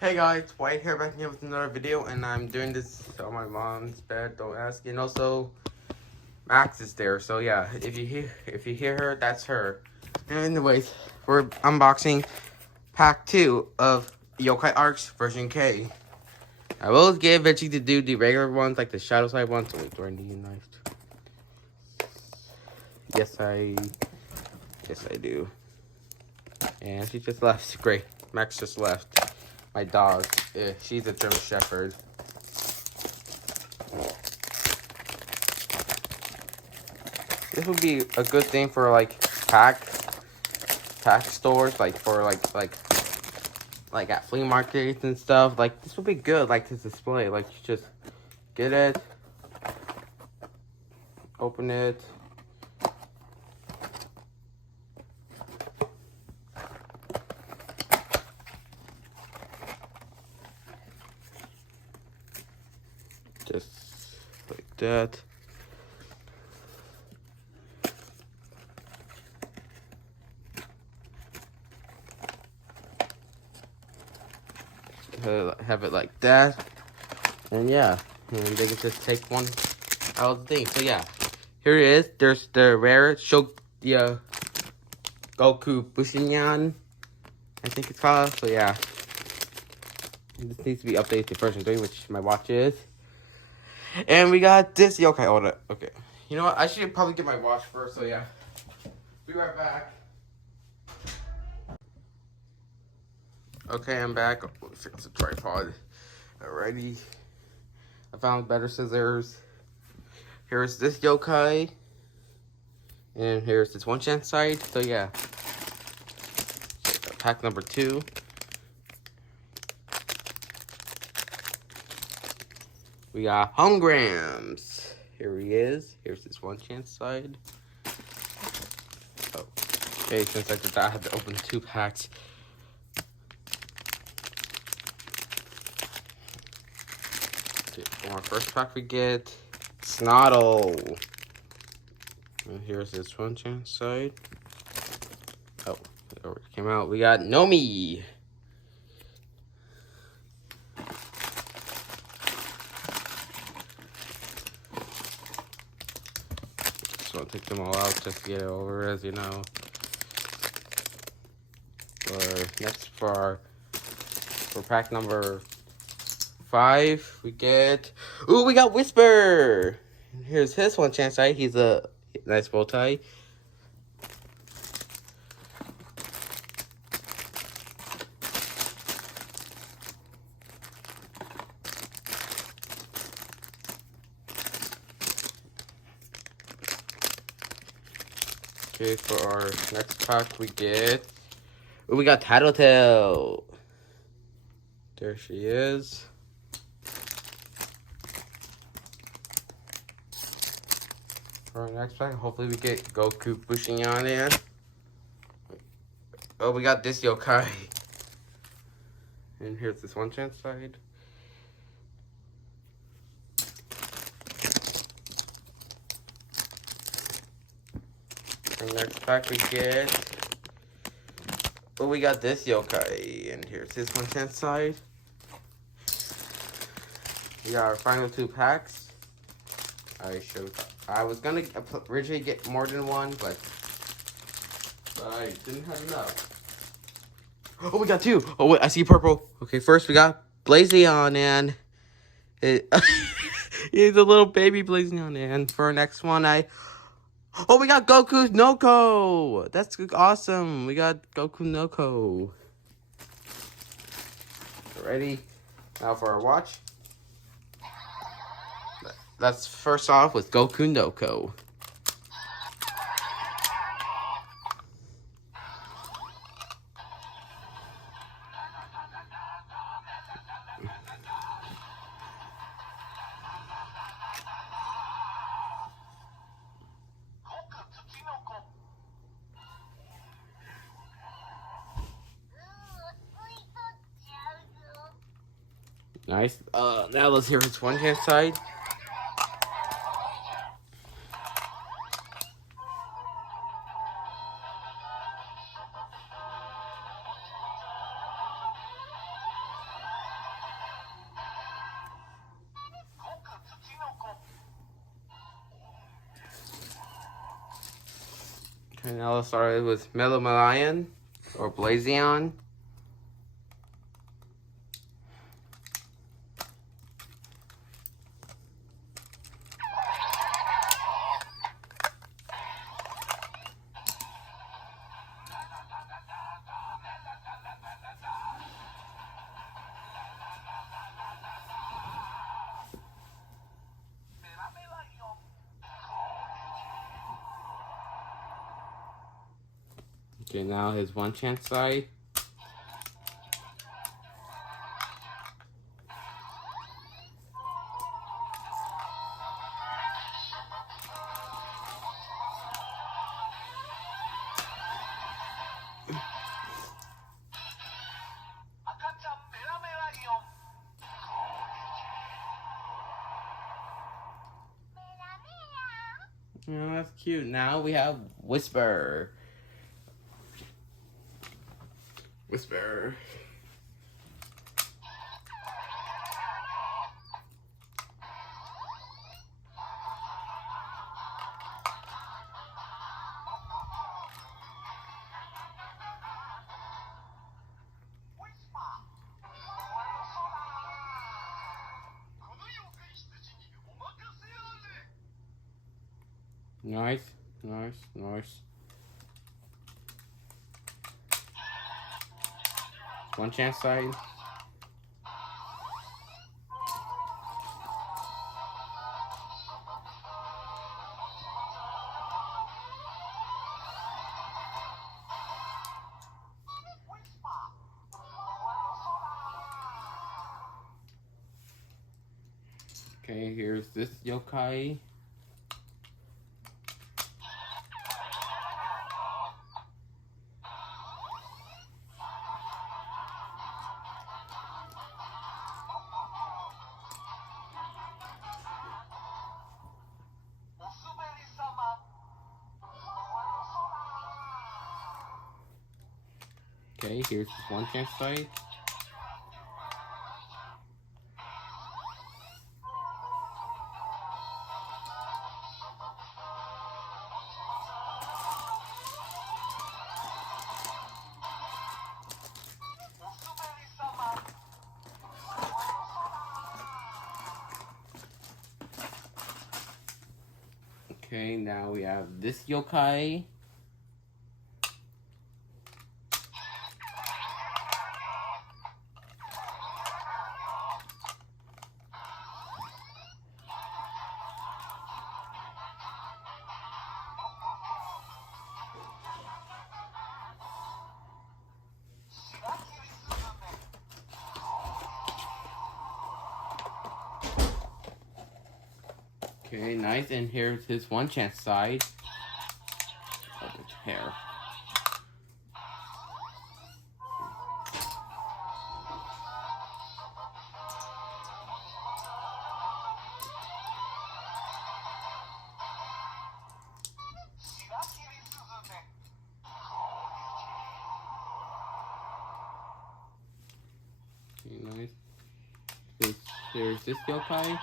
Hey guys, White here back here with another video, and I'm doing this on my mom's bed. Don't ask. And also, Max is there, so yeah. If you hear her, that's her. Anyways, we're unboxing pack 2 of Yokkai Ark's version K. I will give Veggie to do the regular ones, like the shadow side ones. Wait, do I need a knife? Yes, I do. And she just left. Great. Max just left. My dog. She's a German Shepherd. This would be a good thing for like pack stores, like for like at flea markets and stuff. Like this would be good, like to display. Like you just get it, open it. Just like that. Have it like that, and yeah, and they can just take one out of the thing. So yeah, here it is. There's the rare Goku Bushinyan, I think it's called. So yeah, this needs to be updated to version 3, which my watch is. And we got this Yokai. Hold okay. You know what? I should probably get my watch first. So yeah, be right back. Okay, I'm back. Oh, fix the tripod. Alrighty. I found better scissors. Here's this Yokai. And here's this one chance side. So yeah. Pack number 2. We got Homegrams. Here he is. Here's this one chance side. Oh. Okay, since I did that, I had to open 2 packs. For our first pack, we get Snoddle. And here's this one chance side. Oh, it already came out. We got Nomi. Just want to take them all out just to get it over, as you know. Next, for pack number 5, we get... Ooh, we got Whisper! Here's his one chance side. He's a nice bow tie. Okay, for our next pack, we get... Ooh, we got Tattletale. There she is. For our next pack, hopefully we get Goku Bushinyan in. Oh, we got this Yokai. And here's this one chance side. For the next pack, we get... Oh, we got this Yokai. And here's this one chance side. We got our final 2 packs. I was gonna originally get more than one, but I didn't have enough. Oh, we got 2. Oh, wait, I see purple. Okay, first we got Blazion, and he's a little baby Blazion. And for our next one, oh, we got Goku Noko. That's awesome. We got Goku Noko. Ready? Now for our watch. Let's first off with Goku Noko. Nice. Now let's hear his one hand side. And now let's start with Melamelion or Blazion. Okay, now his one chance side. Oh, that's cute. Now we have Whisper. Whisper. Nice, nice, nice. One chance side. Okay, here's this yokai. Okay, here's this one chance side. Okay, now we have this yokai. Okay, nice. And here's his one chance side. Oh, the hair. Okay, nice. Here's this yokai.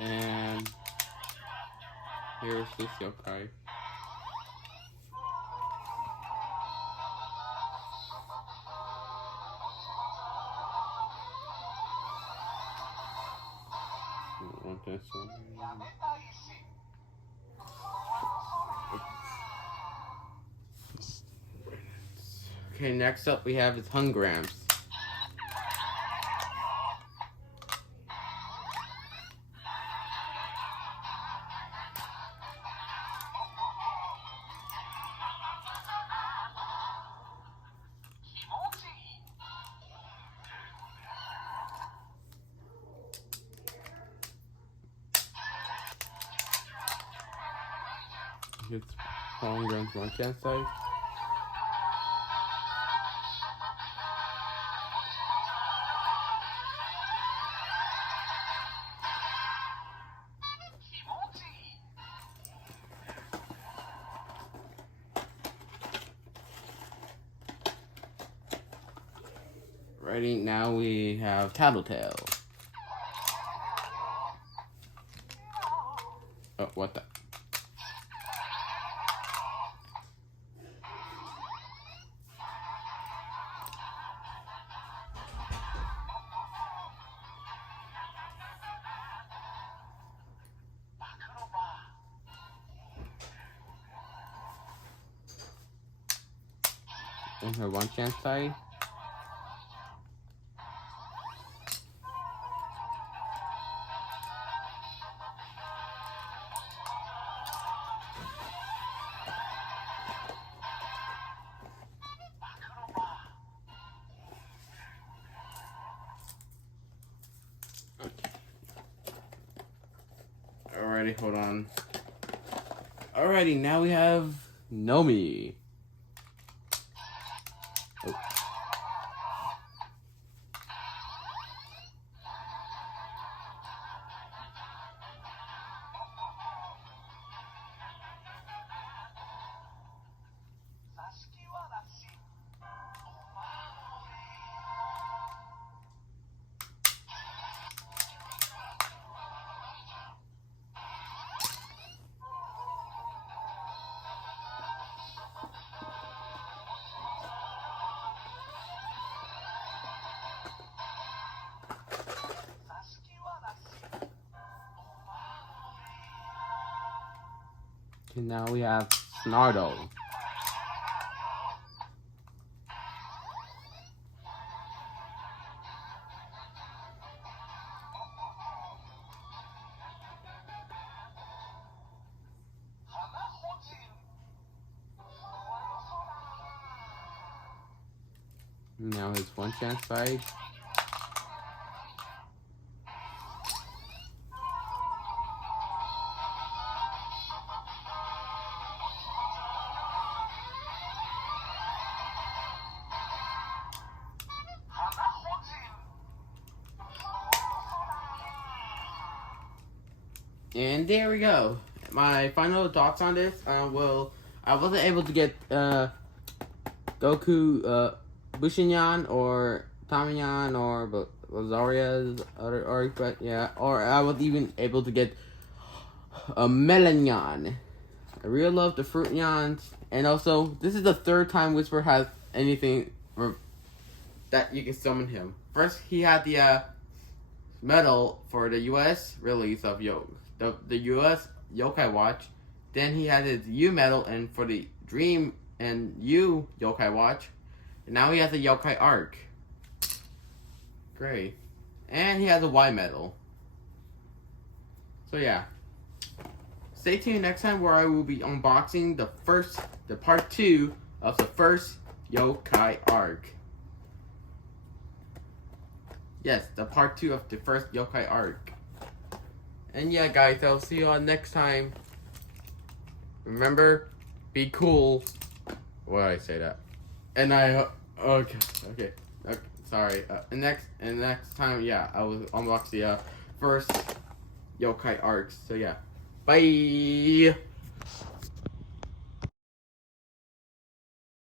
And here's this yokai. Want this one. Okay, next up we have his Hungrams. His Hungrams one chance side. Alrighty, now we have Tattletale. Oh, what the? And her one chance side. Alrighty, hold on. Alrighty, now we have Nomi. Oh. And now we have Snardo. Now his one chance fight. And there we go. My final thoughts on this. I wasn't able to get Goku Bushinyan or Tamayan or Lazaria's other arc, but yeah, or I was even able to get a Melanyan. I really love the Fruit Yans, and also this is the third time Whisper has anything that you can summon him. First, he had the medal for the U.S. release of the U.S. Yokkai Watch. Then he had his U medal and for the Dream and U Yokkai Watch. And now he has a Yokkai Ark. Great. And he has a Y medal. So yeah. Stay tuned next time where I will be unboxing the part 2 of the first Yokkai Ark. Yes, the part 2 of the first Yokkai Ark. And yeah, guys, I'll see you all next time. Remember, be cool. Why did I say that? And okay, sorry. And next time, yeah, I will unbox the first Yokkai Arcs. So yeah, bye.